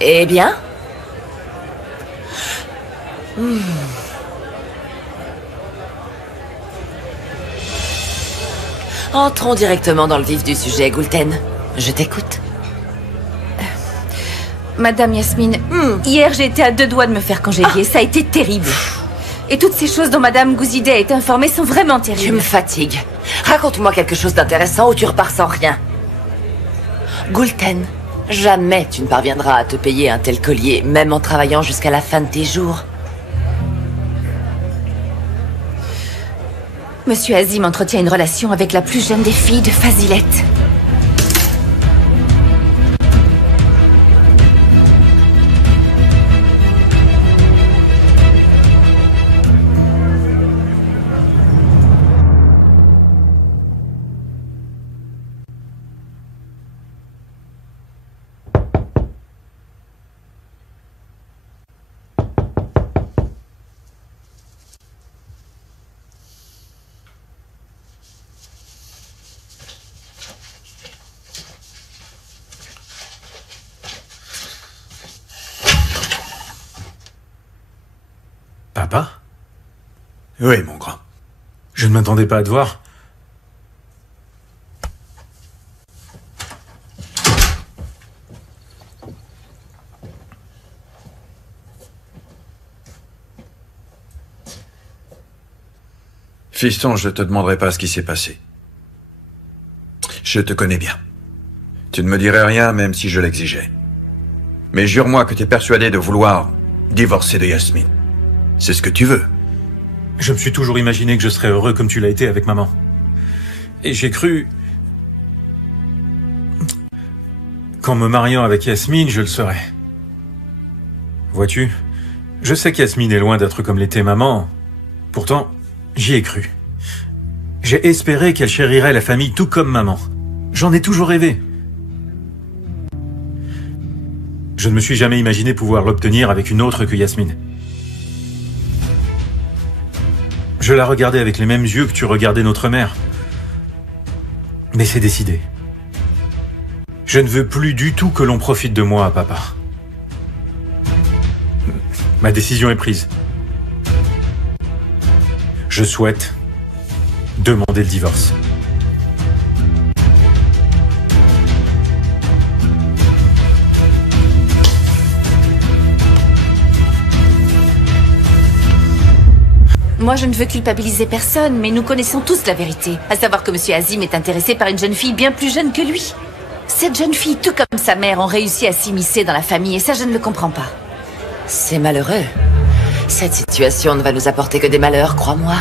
Eh bien? Entrons directement dans le vif du sujet, Gulten. Je t'écoute. Madame Yasmine, hier j'ai été à 2 doigts de me faire congédier. Ça a été terrible. Et toutes ces choses dont Madame Gouzideh a été informée sont vraiment terribles. Tu me fatigues. Raconte-moi quelque chose d'intéressant ou tu repars sans rien. Gulten, jamais tu ne parviendras à te payer un tel collier, même en travaillant jusqu'à la fin de tes jours. Monsieur Azim entretient une relation avec la plus jeune des filles de Fazilette. Papa? Oui, mon grand. Je ne m'attendais pas à te voir. Fiston, je te demanderai pas ce qui s'est passé. Je te connais bien. Tu ne me dirais rien même si je l'exigeais. Mais jure-moi que tu es persuadé de vouloir divorcer de Yasmine. C'est ce que tu veux. Je me suis toujours imaginé que je serais heureux comme tu l'as été avec maman. Et j'ai cru qu'en me mariant avec Yasmine, je le serais. Vois-tu, je sais qu'Yasmine est loin d'être comme l'était maman. Pourtant, j'y ai cru. J'ai espéré qu'elle chérirait la famille tout comme maman. J'en ai toujours rêvé. Je ne me suis jamais imaginé pouvoir l'obtenir avec une autre que Yasmine. Je la regardais avec les mêmes yeux que tu regardais notre mère. Mais c'est décidé. Je ne veux plus du tout que l'on profite de moi, papa. Ma décision est prise. Je souhaite demander le divorce. Moi, je ne veux culpabiliser personne, mais nous connaissons tous la vérité. À savoir que Monsieur Azim est intéressé par une jeune fille bien plus jeune que lui. Cette jeune fille, tout comme sa mère, ont réussi à s'immiscer dans la famille, et ça, je ne le comprends pas. C'est malheureux. Cette situation ne va nous apporter que des malheurs, crois-moi.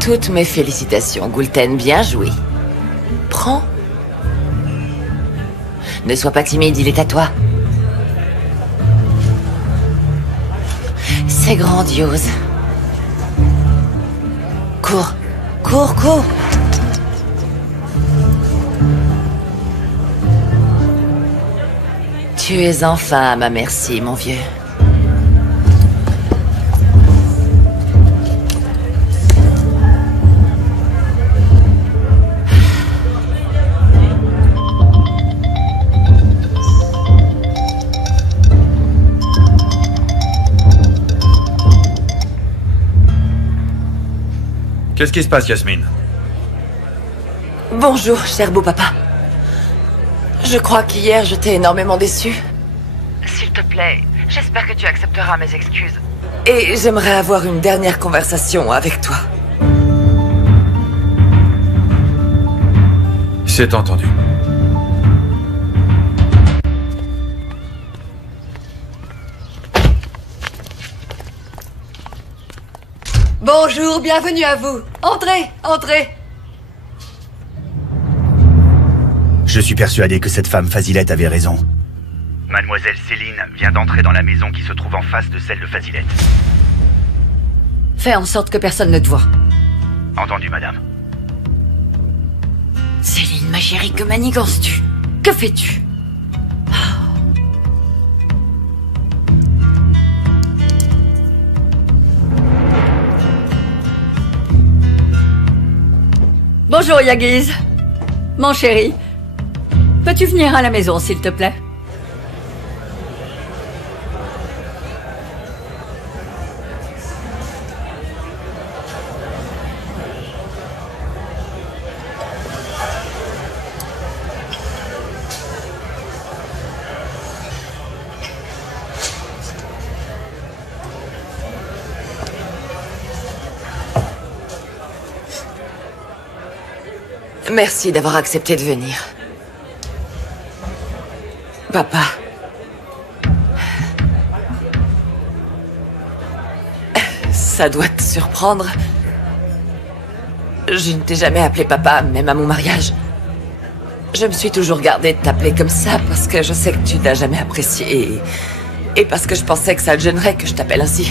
Toutes mes félicitations, Gulten, bien joué. Prends. Ne sois pas timide, il est à toi. C'est grandiose. Cours, cours, cours. Tu es enfin à ma merci, mon vieux. Qu'est-ce qui se passe, Yasmine? Bonjour, cher beau papa. Je crois qu'hier, je t'ai énormément déçu. S'il te plaît, j'espère que tu accepteras mes excuses. Et j'aimerais avoir une dernière conversation avec toi. C'est entendu. Bonjour, bienvenue à vous. Entrez, entrez. Je suis persuadé que cette femme Fazilette avait raison. Mademoiselle Céline vient d'entrer dans la maison qui se trouve en face de celle de Fazilette. Fais en sorte que personne ne te voie. Entendu, madame. Céline, ma chérie, que manigances-tu? Que fais-tu? Bonjour, Yagiz. Mon chéri, peux-tu venir à la maison, s'il te plaît? Merci d'avoir accepté de venir. Papa. Ça doit te surprendre. Je ne t'ai jamais appelé papa, même à mon mariage. Je me suis toujours gardée de t'appeler comme ça parce que je sais que tu n'as jamais apprécié et parce que je pensais que ça te gênerait que je t'appelle ainsi.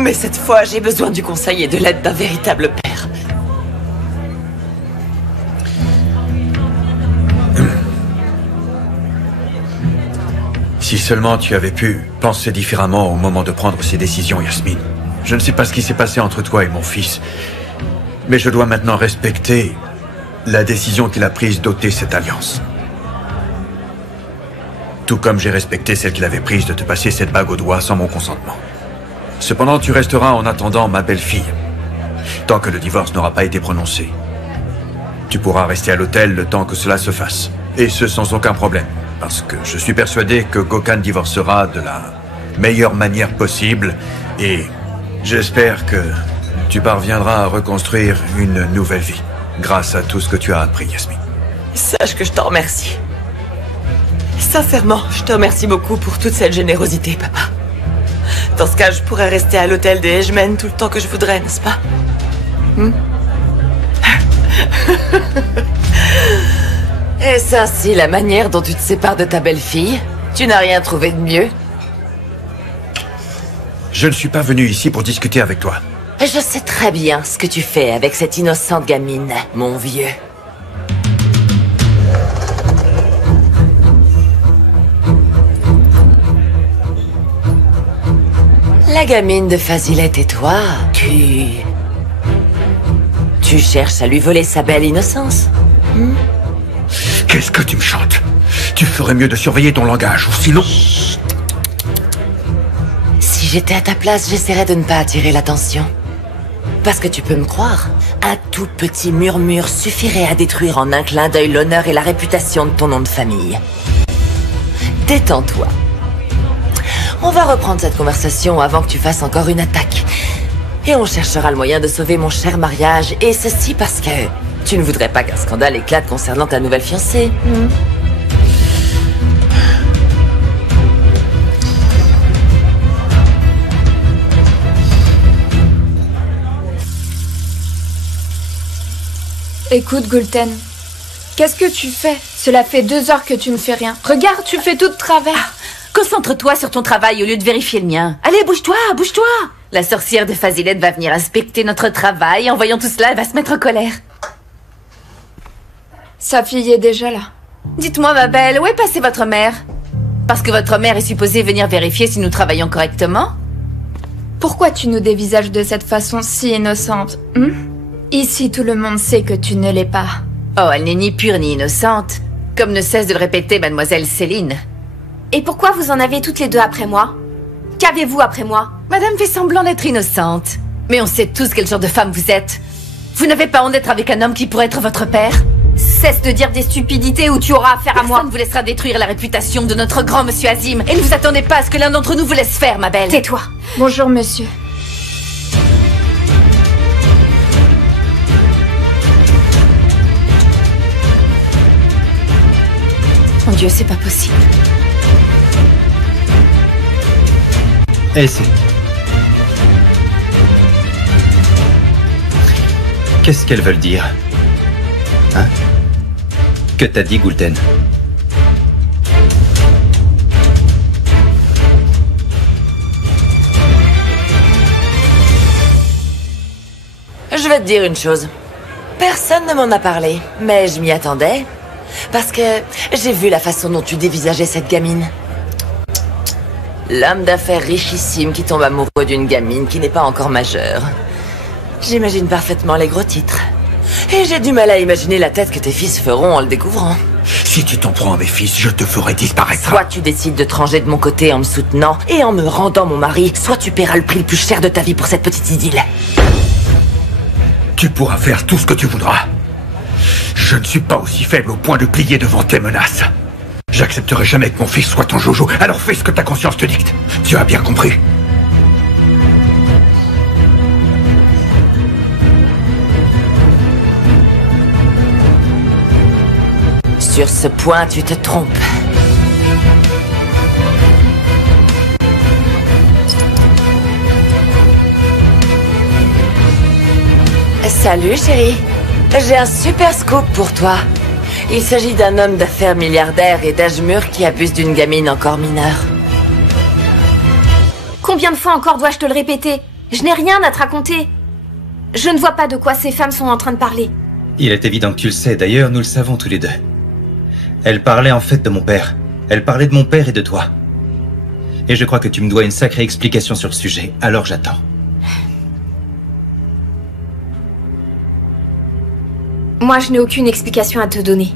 Mais cette fois, j'ai besoin du conseil et de l'aide d'un véritable père. Si seulement tu avais pu penser différemment au moment de prendre ces décisions, Yasmine. Je ne sais pas ce qui s'est passé entre toi et mon fils, mais je dois maintenant respecter la décision qu'il a prise d'ôter cette alliance. Tout comme j'ai respecté celle qu'il avait prise de te passer cette bague au doigt sans mon consentement. Cependant, tu resteras en attendant ma belle-fille, tant que le divorce n'aura pas été prononcé. Tu pourras rester à l'hôtel le temps que cela se fasse, et ce sans aucun problème, parce que je suis persuadé que Gokhan divorcera de la meilleure manière possible, et j'espère que tu parviendras à reconstruire une nouvelle vie, grâce à tout ce que tu as appris, Yasmine. Sache que je t'en remercie. Sincèrement, je te remercie beaucoup pour toute cette générosité, papa. Dans ce cas, je pourrais rester à l'hôtel des Ejmen tout le temps que je voudrais, n'est-ce pas? Est-ce ainsi la manière dont tu te sépares de ta belle-fille? Tu n'as rien trouvé de mieux? Je ne suis pas venu ici pour discuter avec toi. Je sais très bien ce que tu fais avec cette innocente gamine, mon vieux. La gamine de Fazilette et toi, tu cherches à lui voler sa belle innocence. Qu'est-ce que tu me chantes? Tu ferais mieux de surveiller ton langage, ou sinon... Si j'étais à ta place, j'essaierais de ne pas attirer l'attention. Parce que tu peux me croire, un tout petit murmure suffirait à détruire en un clin d'œil l'honneur et la réputation de ton nom de famille. Détends-toi. On va reprendre cette conversation avant que tu fasses encore une attaque. Et on cherchera le moyen de sauver mon cher mariage, et ceci parce que tu ne voudrais pas qu'un scandale éclate concernant ta nouvelle fiancée. Écoute, Gulten, qu'est-ce que tu fais? Cela fait 2 heures que tu ne fais rien. Regarde, tu fais tout de travers. Concentre-toi sur ton travail au lieu de vérifier le mien. Allez, bouge-toi, bouge-toi. La sorcière de Fazilette va venir inspecter notre travail. En voyant tout cela, elle va se mettre en colère. Sa fille est déjà là. Dites-moi, ma belle, où est passée votre mère? Parce que votre mère est supposée venir vérifier si nous travaillons correctement. Pourquoi tu nous dévisages de cette façon si innocente? Ici, tout le monde sait que tu ne l'es pas. Oh, elle n'est ni pure ni innocente, comme ne cesse de le répéter mademoiselle Céline. Et pourquoi vous en avez toutes les deux après moi? Qu'avez-vous après moi? Madame fait semblant d'être innocente. Mais on sait tous quel genre de femme vous êtes. Vous n'avez pas honte d'être avec un homme qui pourrait être votre père? Cesse de dire des stupidités ou tu auras affaire à moi. Personne ne vous laissera détruire la réputation de notre grand monsieur Azim. Et ne vous attendez pas à ce que l'un d'entre nous vous laisse faire, ma belle. Tais-toi. Bonjour, monsieur. Mon Dieu, c'est pas possible. Essaie. Qu'est-ce qu'elles veulent dire? Hein? Que t'as dit, Gulten? Je vais te dire une chose. Personne ne m'en a parlé, mais je m'y attendais. Parce que j'ai vu la façon dont tu dévisageais cette gamine. L'homme d'affaires richissime qui tombe amoureux d'une gamine qui n'est pas encore majeure. J'imagine parfaitement les gros titres. Et j'ai du mal à imaginer la tête que tes fils feront en le découvrant. Si tu t'en prends à mes fils, je te ferai disparaître. Soit tu décides de te ranger de mon côté en me soutenant et en me rendant mon mari, soit tu paieras le prix le plus cher de ta vie pour cette petite idylle. Tu pourras faire tout ce que tu voudras. Je ne suis pas aussi faible au point de plier devant tes menaces. J'accepterai jamais que mon fils soit ton jojo, alors fais ce que ta conscience te dicte. Tu as bien compris. Sur ce point, tu te trompes. Salut, chérie. J'ai un super scoop pour toi. Il s'agit d'un homme d'affaires milliardaire et d'âge mûr qui abuse d'une gamine encore mineure. Combien de fois encore dois-je te le répéter? Je n'ai rien à te raconter. Je ne vois pas de quoi ces femmes sont en train de parler. Il est évident que tu le sais, d'ailleurs, nous le savons tous les deux. Elle parlait en fait de mon père. Elle parlait de mon père et de toi. Et je crois que tu me dois une sacrée explication sur le sujet, alors j'attends. Moi, je n'ai aucune explication à te donner.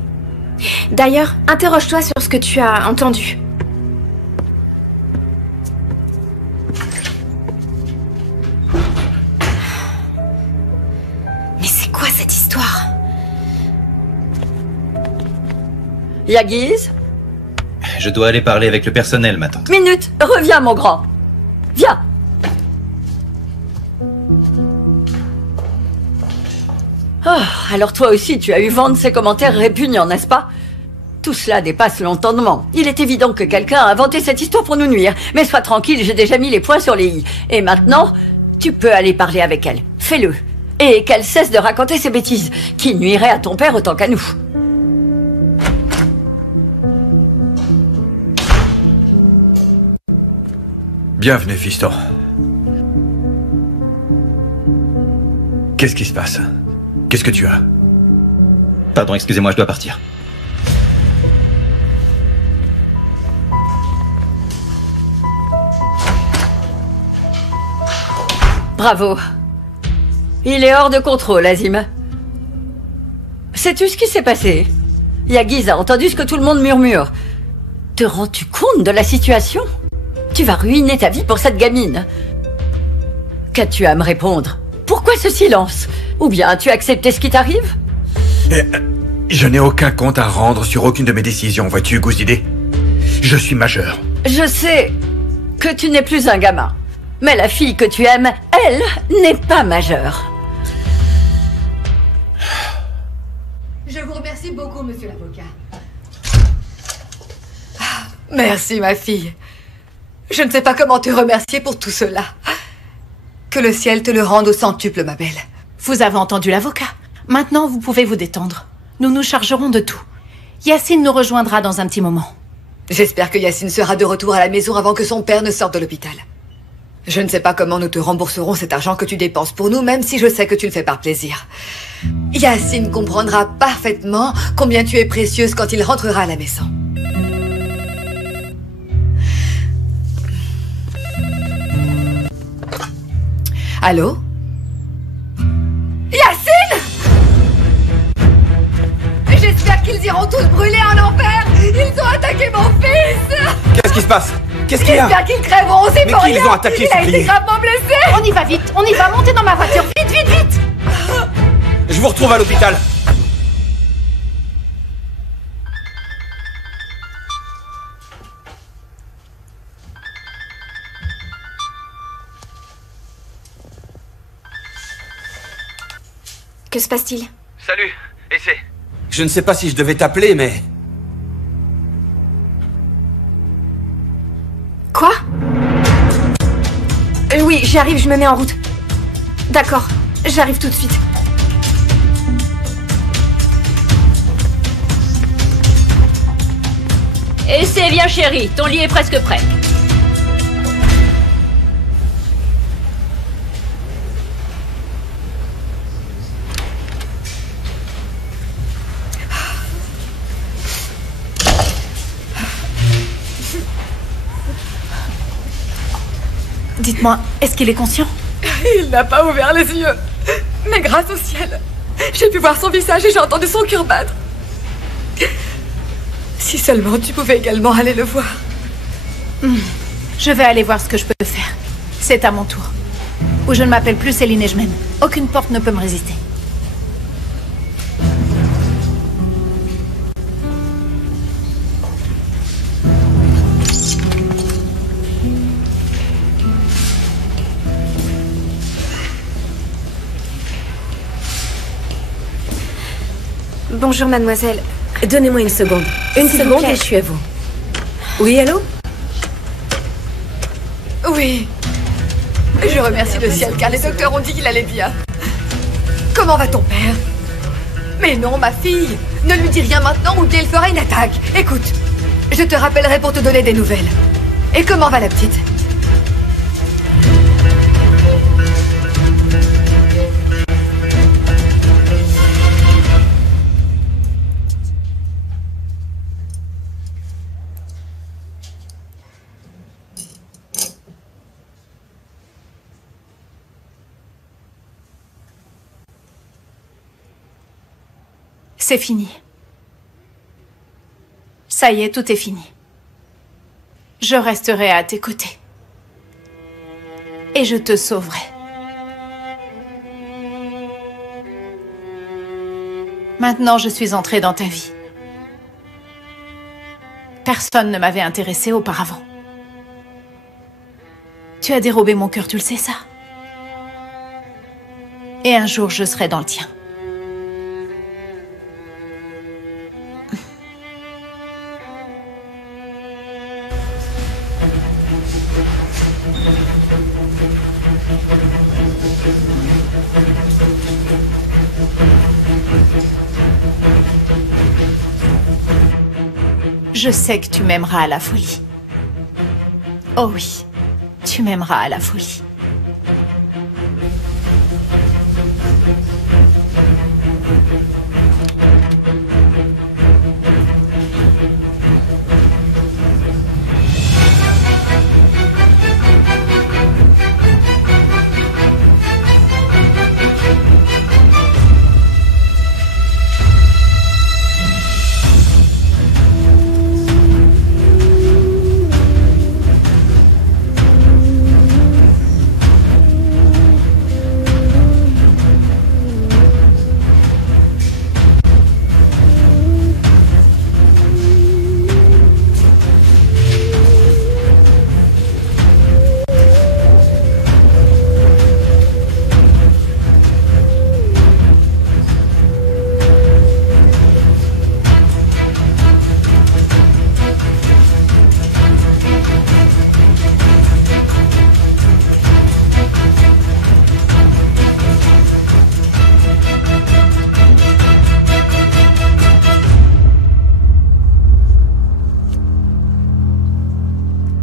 D'ailleurs, interroge-toi sur ce que tu as entendu. Mais c'est quoi cette histoire? Yagiz? Je dois aller parler avec le personnel, ma tante. Minute, reviens mon grand. Viens. Oh, alors toi aussi, tu as eu vent de ces commentaires répugnants, n'est-ce pas? Tout cela dépasse l'entendement. Il est évident que quelqu'un a inventé cette histoire pour nous nuire. Mais sois tranquille, j'ai déjà mis les points sur les i. Et maintenant, tu peux aller parler avec elle. Fais-le. Et qu'elle cesse de raconter ces bêtises, qui nuiraient à ton père autant qu'à nous. Bienvenue, fiston. Qu'est-ce qui se passe? Qu'est-ce que tu as? Pardon, excusez-moi, je dois partir. Bravo. Il est hors de contrôle, Azim. Sais-tu ce qui s'est passé? Yagiz a entendu ce que tout le monde murmure. Te rends-tu compte de la situation? Tu vas ruiner ta vie pour cette gamine. Qu'as-tu à me répondre? Pourquoi ce silence? Ou bien as-tu accepté ce qui t'arrive? Je n'ai aucun compte à rendre sur aucune de mes décisions, vois-tu, Gouzidé? Je suis majeur. Je sais que tu n'es plus un gamin. Mais la fille que tu aimes, elle, n'est pas majeure. Je vous remercie beaucoup, monsieur l'avocat. Ah, merci, ma fille. Je ne sais pas comment te remercier pour tout cela. Que le ciel te le rende au centuple, ma belle. Vous avez entendu l'avocat. Maintenant, vous pouvez vous détendre. Nous nous chargerons de tout. Yacine nous rejoindra dans un petit moment. J'espère que Yacine sera de retour à la maison avant que son père ne sorte de l'hôpital. Je ne sais pas comment nous te rembourserons cet argent que tu dépenses pour nous, même si je sais que tu le fais par plaisir. Yacine comprendra parfaitement combien tu es précieuse quand il rentrera à la maison. Allô? Yacine! J'espère qu'ils iront tous brûler en enfer! Ils ont attaqué mon fils! Qu'est-ce qui se passe? Qu'est-ce qu'il y a? J'espère qu'ils crèveront, c'est Mais pour qui rien! ils ont attaqué, Il a été gravement blessé! On y va vite, on y va, montez dans ma voiture, vite, vite, vite! Je vous retrouve à l'hôpital. Que se passe-t-il? Salut, et c'est... Je ne sais pas si je devais t'appeler, mais... Quoi? Oui, j'arrive, je me mets en route. D'accord, j'arrive tout de suite. Et c'est bien, chérie, ton lit est presque prêt. Dites-moi, est-ce qu'il est conscient? Il n'a pas ouvert les yeux. Mais grâce au ciel, j'ai pu voir son visage et j'ai entendu son cœur battre. Si seulement tu pouvais également aller le voir. Je vais aller voir ce que je peux faire. C'est à mon tour. Ou je ne m'appelle plus Céline et je m'aime. Aucune porte ne peut me résister. Bonjour, mademoiselle. Donnez-moi une seconde. Une seconde et je suis à vous. Oui, allô? Oui. Je remercie le ciel car les docteurs ont dit qu'il allait bien. Comment va ton père? Mais non, ma fille. Ne lui dis rien maintenant ou bien il fera une attaque. Écoute, je te rappellerai pour te donner des nouvelles. Et comment va la petite? C'est fini. Ça y est, tout est fini. Je resterai à tes côtés. Et je te sauverai. Maintenant, je suis entrée dans ta vie. Personne ne m'avait intéressée auparavant. Tu as dérobé mon cœur, tu le sais ça. Et un jour, je serai dans le tien. Je sais que tu m'aimeras à la folie. Oh oui, tu m'aimeras à la folie.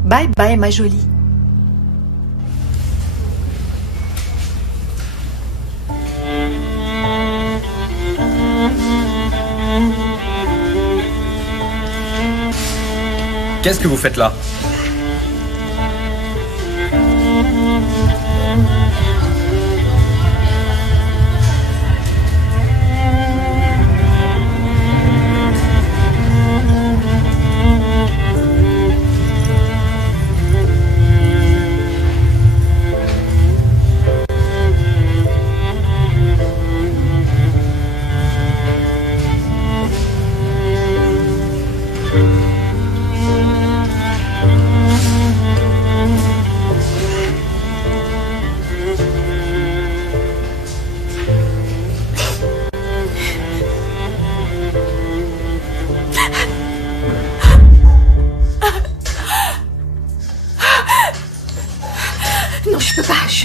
Bye bye, ma jolie. Qu'est-ce que vous faites là?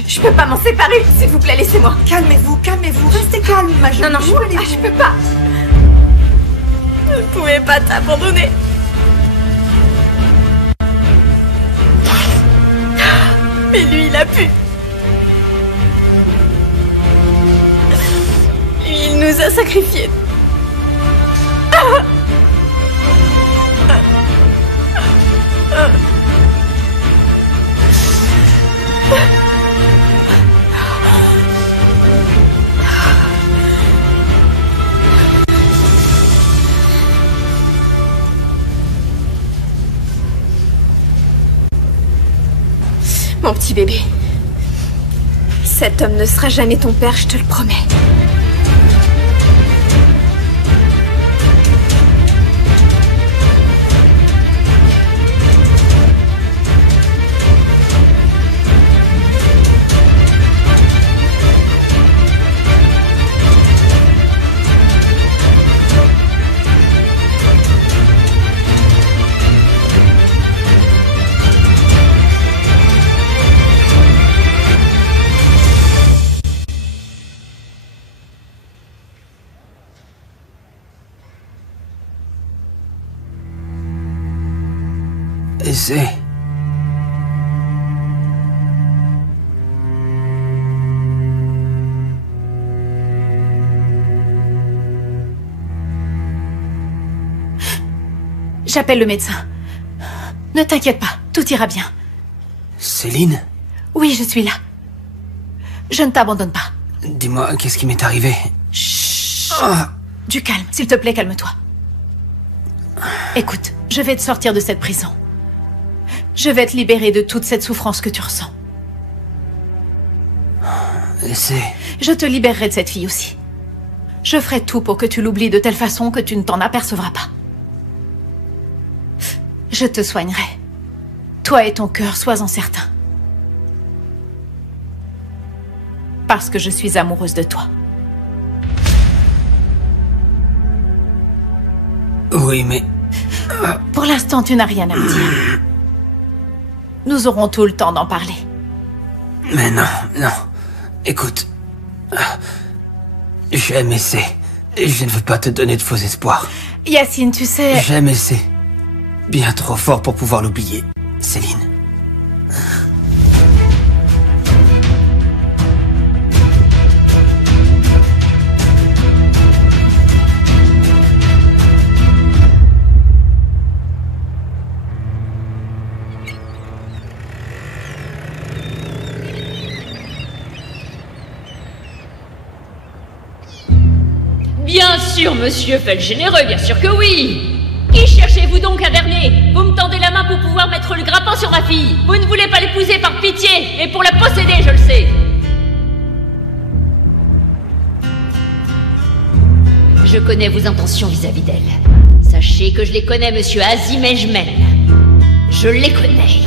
Je peux pas m'en séparer, s'il vous plaît, laissez-moi. Calmez-vous, calmez-vous, restez calme, ma jolie. Non, je peux pas. Je ne pouvais pas t'abandonner. Mais lui, il a pu. Lui, il nous a sacrifiés. petit bébé. Cet homme ne sera jamais ton père, je te le promets. Essaie. J'appelle le médecin. Ne t'inquiète pas, tout ira bien. Céline? Oui, je suis là. Je ne t'abandonne pas. Dis-moi, qu'est-ce qui m'est arrivé? Chut. Du calme, s'il te plaît, calme-toi. Écoute, je vais te sortir de cette prison. Je vais te libérer de toute cette souffrance que tu ressens. Je te libérerai de cette fille aussi. Je ferai tout pour que tu l'oublies de telle façon que tu ne t'en apercevras pas. Je te soignerai. Toi et ton cœur, sois-en certain. Parce que je suis amoureuse de toi. Oui, mais... Pour l'instant, tu n'as rien à me dire. Nous aurons tout le temps d'en parler. Mais non, non. Écoute. J'aime essayer. Je ne veux pas te donner de faux espoirs. Yacine, tu sais... J'aime essayer. Bien trop fort pour pouvoir l'oublier, Céline. Bien sûr, monsieur Felgénéreux, bien sûr que oui. Qui cherchez-vous donc à berner? Vous me tendez la main pour pouvoir mettre le grappin sur ma fille. Vous ne voulez pas l'épouser par pitié, mais pour la posséder, je le sais. Je connais vos intentions vis-à-vis d'elle. Sachez que je les connais, monsieur Azim Ejmel. Je les connais.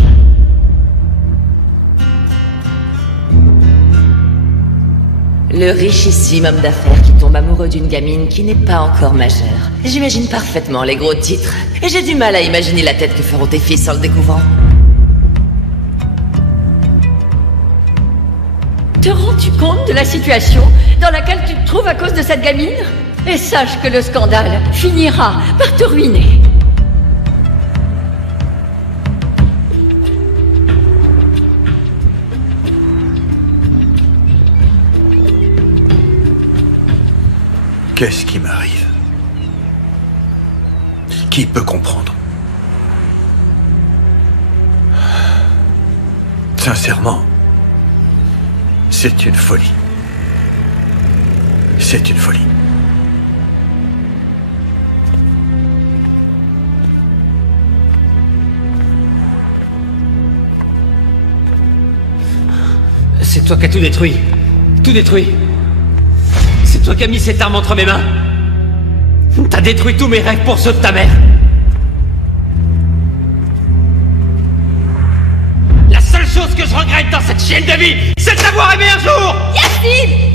Le richissime homme d'affaires qui tombe amoureux d'une gamine qui n'est pas encore majeure. J'imagine parfaitement les gros titres. Et j'ai du mal à imaginer la tête que feront tes fils en le découvrant. Te rends-tu compte de la situation dans laquelle tu te trouves à cause de cette gamine? Et sache que le scandale finira par te ruiner. Qu'est-ce qui m'arrive? Qui peut comprendre? Sincèrement, c'est une folie. C'est une folie. C'est toi qui as tout détruit. Tout détruit. C'est toi qui as mis cette arme entre mes mains. T'as détruit tous mes rêves pour ceux de ta mère. La seule chose que je regrette dans cette chienne de vie, c'est de t'avoir aimé un jour. Yacine!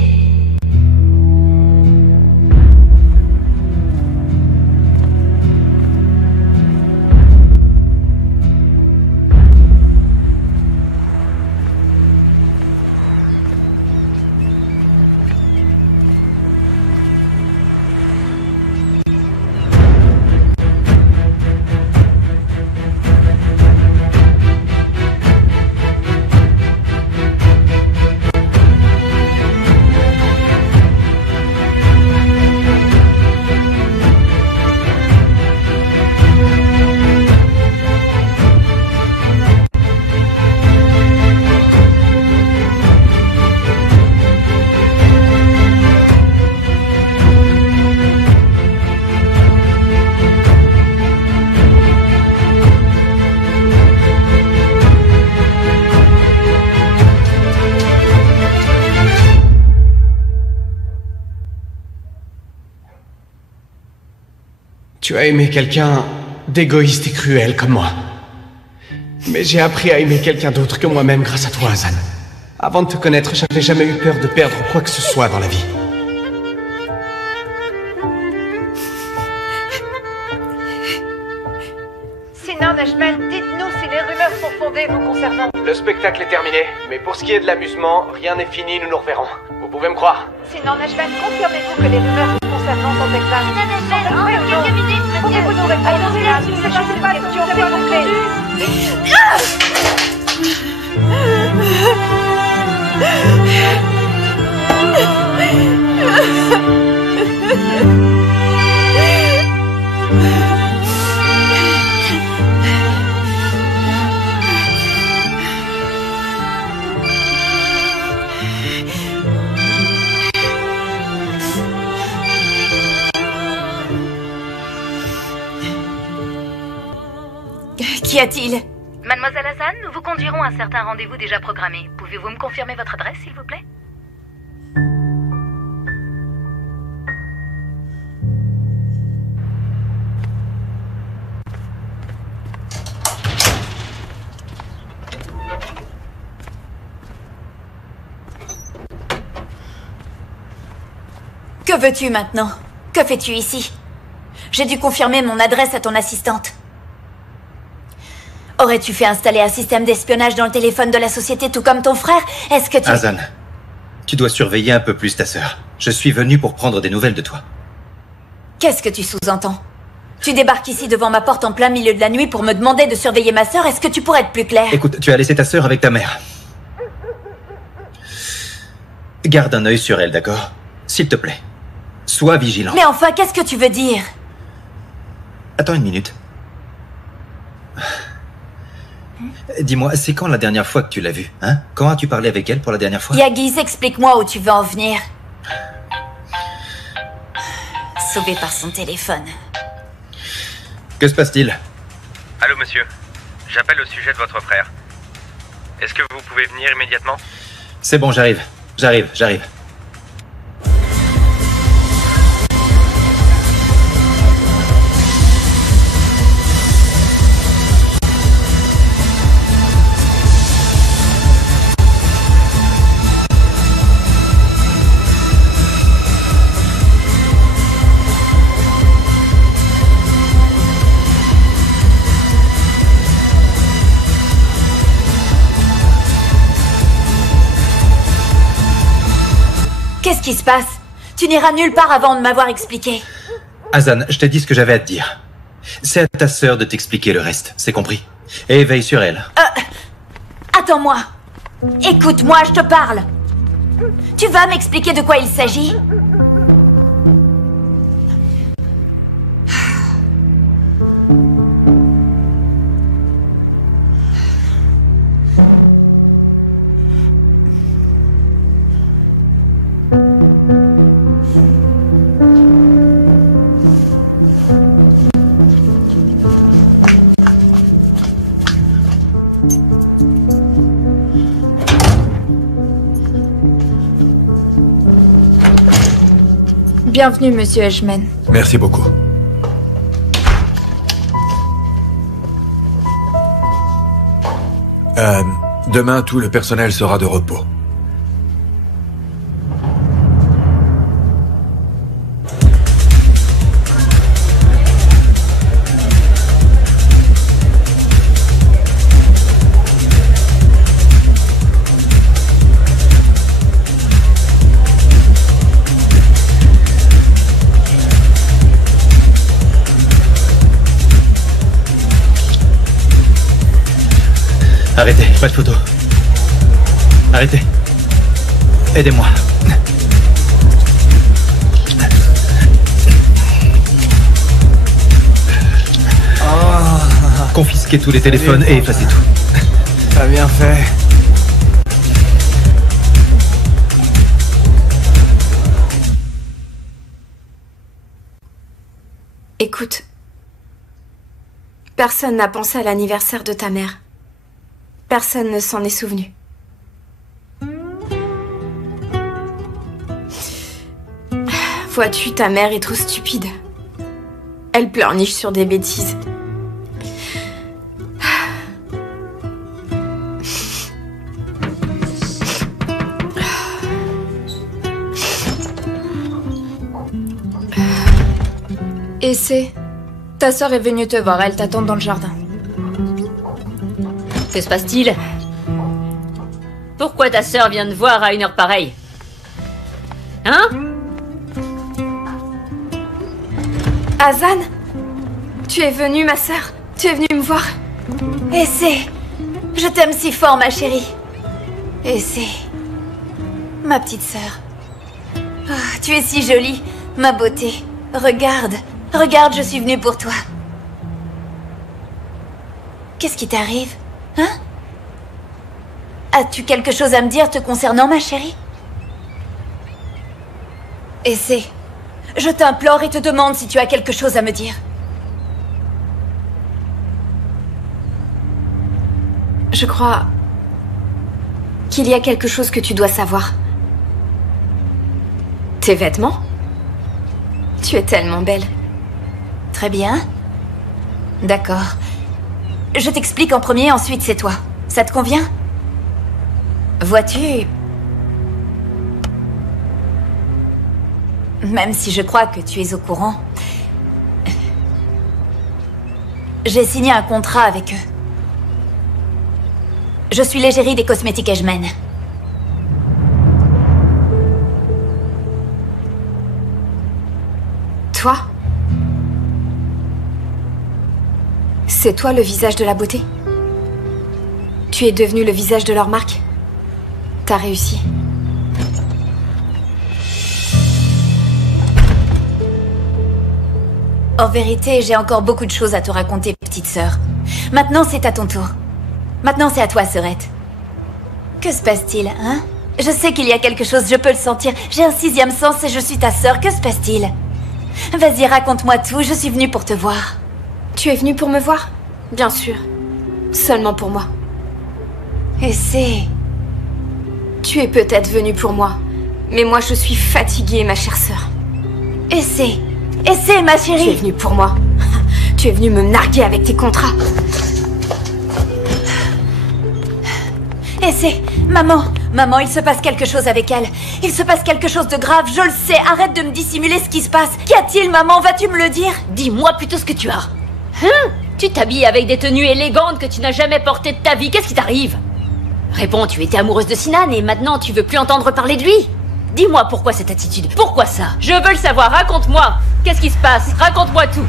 Tu as aimé quelqu'un d'égoïste et cruel comme moi. Mais j'ai appris à aimer quelqu'un d'autre que moi-même grâce à toi, Hazan. Avant de te connaître, j'avais jamais eu peur de perdre quoi que ce soit dans la vie. Sinan Najman, dites-nous si les rumeurs sont fondées vous concernant. Le spectacle est terminé, mais pour ce qui est de l'amusement, rien n'est fini, nous nous reverrons. Vous pouvez me croire. Sinan Najman, confirmez-vous que les rumeurs vous concernant sont exactes? Quelques minutes, pouvez-vous nous répondre? Allons-y, c'est pas une question, s'il vous plaît. Qu'y a-t-il? Mademoiselle Hassan, nous vous conduirons à un certain rendez-vous déjà programmé. Pouvez-vous me confirmer votre adresse, s'il vous plaît? Que veux-tu maintenant? Que fais-tu ici? J'ai dû confirmer mon adresse à ton assistante. Aurais-tu fait installer un système d'espionnage dans le téléphone de la société tout comme ton frère? Est-ce que tu... Hazan, tu dois surveiller un peu plus ta sœur. Je suis venu pour prendre des nouvelles de toi. Qu'est-ce que tu sous-entends? Tu débarques ici devant ma porte en plein milieu de la nuit pour me demander de surveiller ma sœur? Est-ce que tu pourrais être plus clair? Écoute, tu as laissé ta sœur avec ta mère. Garde un œil sur elle, d'accord? S'il te plaît. Sois vigilant. Mais enfin, qu'est-ce que tu veux dire? Attends une minute. Dis-moi, c'est quand la dernière fois que tu l'as vue, hein? Quand as-tu parlé avec elle pour la dernière fois? Yagiz, explique-moi où tu veux en venir. Sauvé par son téléphone. Que se passe-t-il? Allô, monsieur. J'appelle au sujet de votre frère. Est-ce que vous pouvez venir immédiatement? C'est bon, j'arrive. J'arrive. Qu'est-ce qui se passe? Tu n'iras nulle part avant de m'avoir expliqué. Hazan, je t'ai dit ce que j'avais à te dire. C'est à ta sœur de t'expliquer le reste, c'est compris? Et veille sur elle. Attends-moi. Écoute-moi, je te parle. Tu vas m'expliquer de quoi il s'agit? Bienvenue, monsieur Ajman. Merci beaucoup. Demain, tout le personnel sera de repos. Arrêtez, pas de photo. Arrêtez. Aidez-moi. Confisquez tous les téléphones et effacez tout. T'as bien fait. Écoute. Personne n'a pensé à l'anniversaire de ta mère. Personne ne s'en est souvenu. Vois-tu, ta mère est trop stupide. Elle pleurniche sur des bêtises. Et c'est... Ta sœur est venue te voir, elle t'attend dans le jardin. Que se passe-t-il? Pourquoi ta sœur vient te voir à une heure pareille? Hein? Azan, tu es venue, ma sœur. Tu es venue me voir. Et c'est... Je t'aime si fort, ma chérie. Et c'est... Ma petite sœur. Oh, tu es si jolie, ma beauté. Regarde, regarde, je suis venue pour toi. Qu'est-ce qui t'arrive? Hein? As-tu quelque chose à me dire te concernant, ma chérie? Et c'est... Je t'implore et te demande si tu as quelque chose à me dire. Je crois qu'il y a quelque chose que tu dois savoir. Tes vêtements? Tu es tellement belle. Très bien. D'accord. Je t'explique en premier, ensuite c'est toi. Ça te convient? Vois-tu... Même si je crois que tu es au courant, j'ai signé un contrat avec eux. Je suis l'égérie des cosmétiques Ejmen. Toi? C'est toi le visage de la beauté? Tu es devenu le visage de leur marque? T'as réussi. En vérité, j'ai encore beaucoup de choses à te raconter, petite sœur. Maintenant, c'est à ton tour. Maintenant, c'est à toi, sœurette. Que se passe-t-il, hein? Je sais qu'il y a quelque chose, je peux le sentir. J'ai un sixième sens et je suis ta sœur. Que se passe-t-il? Vas-y, raconte-moi tout, je suis venue pour te voir. Tu es venue pour me voir? Bien sûr. Seulement pour moi. Et c'est... Tu es peut-être venue pour moi, mais moi je suis fatiguée, ma chère sœur. Et c'est, ma chérie. Tu es venue pour moi. Tu es venue me narguer avec tes contrats. Et c'est... Maman, il se passe quelque chose avec elle. Il se passe quelque chose de grave, je le sais. Arrête de me dissimuler ce qui se passe. Qu'y a-t-il, maman? Vas-tu me le dire? Dis-moi plutôt ce que tu as. Hein? Tu t'habilles avec des tenues élégantes que tu n'as jamais portées de ta vie. Qu'est-ce qui t'arrive? Réponds, tu étais amoureuse de Sinan et maintenant tu veux plus entendre parler de lui? Dis-moi pourquoi cette attitude? Pourquoi ça? Je veux le savoir, raconte-moi. Qu'est-ce qui se passe? Raconte-moi tout.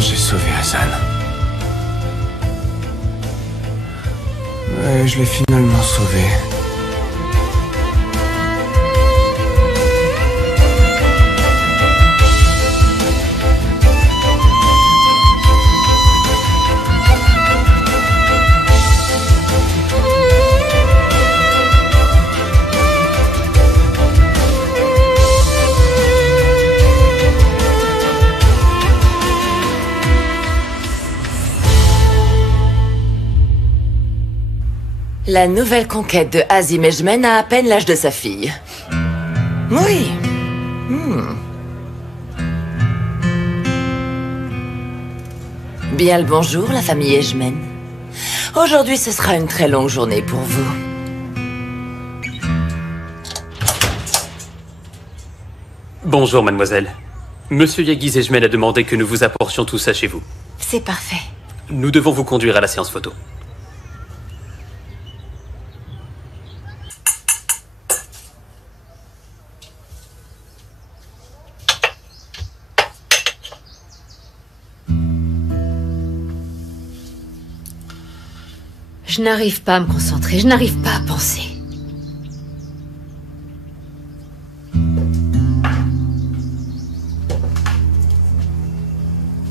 J'ai sauvé Azan. Ouais, je l'ai finalement sauvé. La nouvelle conquête de Azim Ejmen a à peine l'âge de sa fille. Oui. Bien le bonjour, la famille Ejmen. Aujourd'hui, ce sera une très longue journée pour vous. Bonjour, mademoiselle. Monsieur Yagiz Ejmen a demandé que nous vous apportions tout ça chez vous. C'est parfait. Nous devons vous conduire à la séance photo. Je n'arrive pas à me concentrer, je n'arrive pas à penser.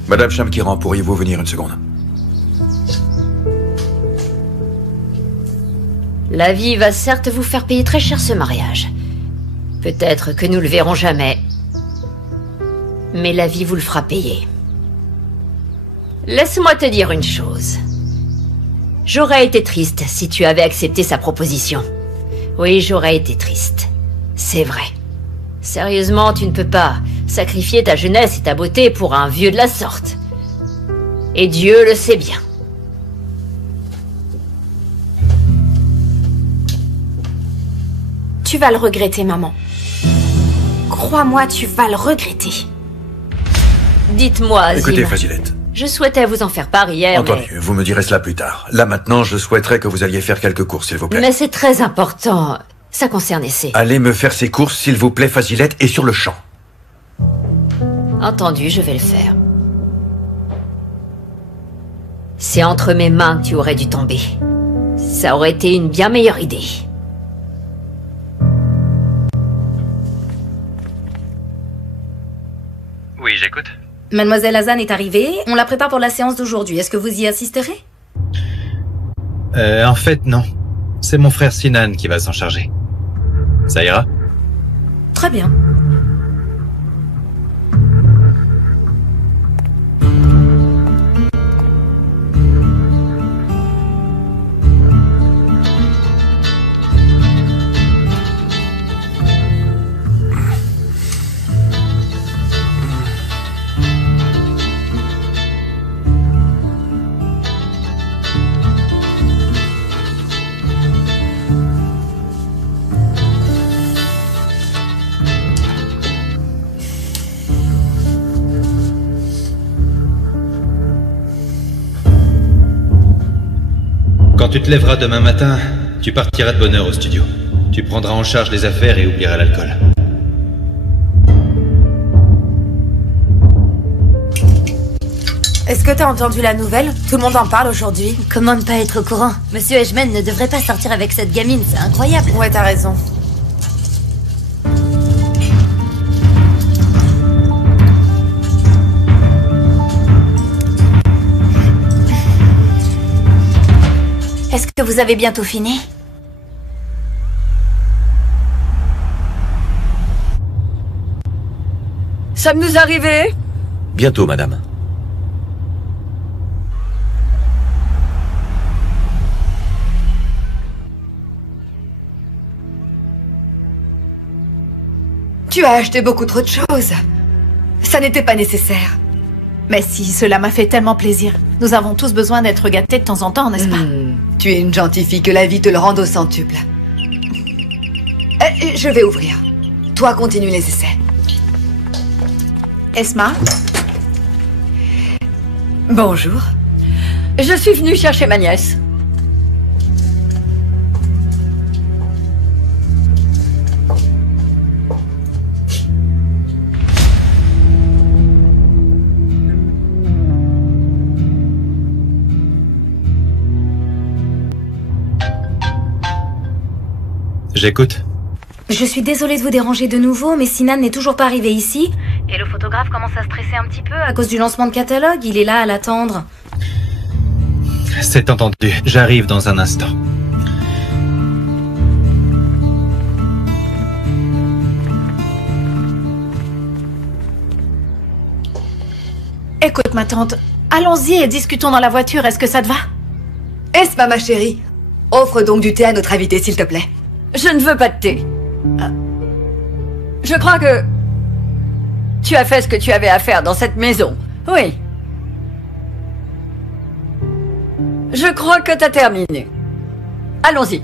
Madame Shamkiran, pourriez-vous venir une seconde? La vie va certes vous faire payer très cher ce mariage. Peut-être que nous le verrons jamais. Mais la vie vous le fera payer. Laisse-moi te dire une chose. J'aurais été triste si tu avais accepté sa proposition. Oui, j'aurais été triste. C'est vrai. Sérieusement, tu ne peux pas sacrifier ta jeunesse et ta beauté pour un vieux de la sorte. Et Dieu le sait bien. Tu vas le regretter, maman. Crois-moi, tu vas le regretter. Dites-moi, Azim. Écoutez, Fazilette. Je souhaitais vous en faire part hier, Entendu, vous me direz cela plus tard. Là maintenant, je souhaiterais que vous alliez faire quelques courses, s'il vous plaît. mais c'est très important. Ça concerne Essay. Allez me faire ces courses, s'il vous plaît, Fazilette, et sur le champ. Entendu, je vais le faire. C'est entre mes mains que tu aurais dû tomber. Ça aurait été une bien meilleure idée. Oui, j'écoute. Mademoiselle Hazan est arrivée, on la prépare pour la séance d'aujourd'hui. Est-ce que vous y assisterez? En fait, non. C'est mon frère Sinan qui va s'en charger. Ça ira? Très bien. Quand tu te lèveras demain matin, tu partiras de bonne heure au studio. Tu prendras en charge les affaires et oublieras l'alcool. Est-ce que t'as entendu la nouvelle? Tout le monde en parle aujourd'hui. Comment ne pas être au courant? Monsieur Ejmen ne devrait pas sortir avec cette gamine, c'est incroyable. Ouais, t'as raison. Est-ce que vous avez bientôt fini? Sommes-nous arrivés? Bientôt, madame. Tu as acheté beaucoup trop de choses. Ça n'était pas nécessaire. Mais si, cela m'a fait tellement plaisir. Nous avons tous besoin d'être gâtés de temps en temps, n'est-ce pas? Tu es une gentille fille, que la vie te le rende au centuple. Je vais ouvrir. Toi, continue les essais. Esma? Bonjour. Je suis venue chercher ma nièce. J'écoute. Je suis désolée de vous déranger de nouveau, mais Sinan n'est toujours pas arrivé ici. Et le photographe commence à stresser un petit peu À cause du lancement de catalogue, il est là à l'attendre. C'est entendu. J'arrive dans un instant. Écoute, ma tante, allons-y et discutons dans la voiture, est-ce que ça te va? Esma, ma chérie, Offre donc du thé à notre invité, s'il te plaît. Je ne veux pas de thé. Je crois que... tu as fait ce que tu avais à faire dans cette maison. Oui. Je crois que t'as terminé. Allons-y.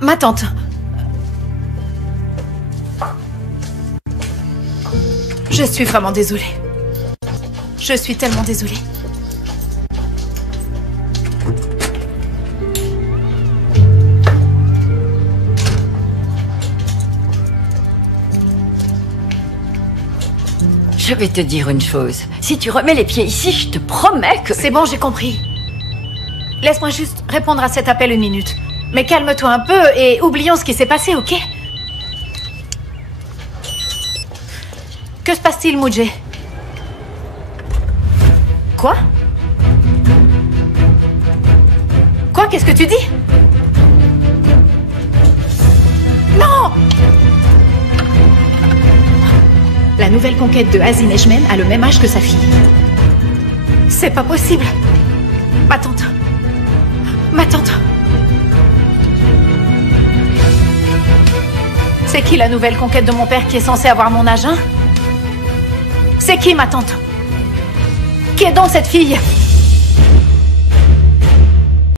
Ma tante. Je suis vraiment désolée. Je suis tellement désolée. Je vais te dire une chose. Si tu remets les pieds ici, je te promets que... C'est bon, j'ai compris. Laisse-moi juste répondre à cet appel une minute. Mais calme-toi un peu et oublions ce qui s'est passé, ok? Que se passe-t-il, Mujé? Quoi? Quoi? Qu'est-ce que tu dis? Non! La nouvelle conquête de Azim Ejmen a le même âge que sa fille. C'est pas possible. Ma tante. Ma tante. C'est qui la nouvelle conquête de mon père qui est censée avoir mon âge, hein? C'est qui ma tante? Qui est donc cette fille?